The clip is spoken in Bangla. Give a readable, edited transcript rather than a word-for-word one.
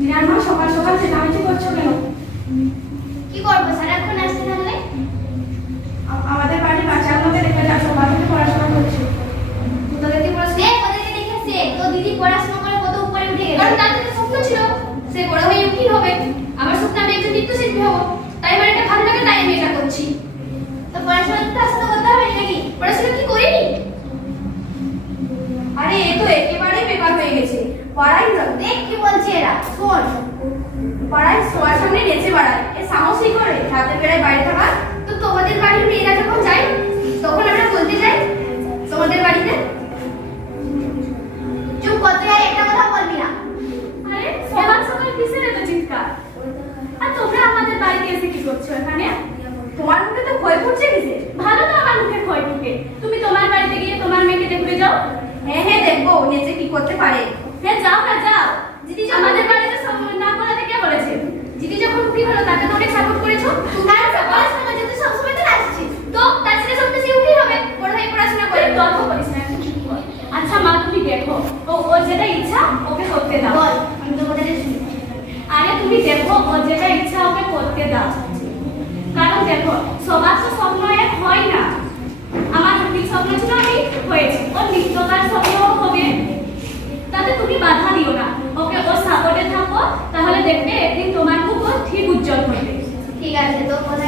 মিনার সকাল সকাল চেঁচামেচি করছো কেন? কি করবো সারাক্ষণ আসতে থাকলে? আমাদের বাড়ির বাচ্চাগুলোকে দেখে যা সকাল থেকে পড়াশোনা করছে। তোদেরকে পড়াশোনা ওদেরকে দেখেছে তো দিদি পড়াশোনা করে কত উপরে উঠে গেছে। কারণ তার তো স্বপ্ন ছিল সে বড় হয়ে উকিল হবে। আমার স্বপ্ন আমি একজন নৃত্যশিল্পী হব। তাই আমার এটা ভালো লাগে তাই আমি এটা করছি। তো পড়াশোনা তো আসতে করতে হবে নাকি? পড়াশোনা কি করিনি? আরে এ তো একেবারেই বেকার হয়ে গেছে। পাড়ায় দেখ কি বলছে এরা, শোন। পাড়ায় সবার সামনে নেচে বেড়ায়, এ সাহসই করে রাতের বেলায় বাইরে থাকা। তো তোমাদের বাড়ির মেয়েরা যখন যায় তখন আমরা বলতে যাই তোমাদের বাড়িতে। চুপ করতে যাই, একটা কথা বলবি না। আরে সকাল সকাল কিসের এত চিৎকার? আর তোমরা আমাদের বাড়িতে এসে কি করছো এখানে? তোমার মুখে তো ভয় পড়ছে কিসে? ভালো তো আমার মুখে ভয় ঢুকে। তুমি তোমার বাড়িতে গিয়ে তোমার মেয়েকে দেখবে যাও। হ্যাঁ হ্যাঁ দেখবো নেচে কি করতে পারে। হ্যাঁ যাও না যাও। দিদি আমাদের বাড়িতে সব না করাতে কে বলেছে? দিদি যখন উঠি হলো তাকে তো অনেক সাপোর্ট করেছো। তার পড়াশোনা যেতে সবসময় তো আসছিস তো তার সাথে সব কিছু উঠি হবে বড় হয়ে পড়াশোনা করে তর্ক করিস না, একটু চুপ কর। আচ্ছা মা তুমি দেখো ও যেটা ইচ্ছা ওকে করতে দাও। বল আমি তো কথাটা শুনি। আরে তুমি দেখো ও যেটা ইচ্ছা ওকে করতে দাও। কারণ দেখো সবার তো স্বপ্ন এক হয় না। আমার উকিল স্বপ্ন ছিল আমি হয়েছে, ওর নৃত্যকার স্বপ্নও হবে। তাতে তুমি বাধা দিও না, ওকে ওর সাপোর্টে থাকো, তাহলে দেখবে একদিন তোমার মুখ ঠিক উজ্জ্বল হবে। ঠিক আছে তোর কথা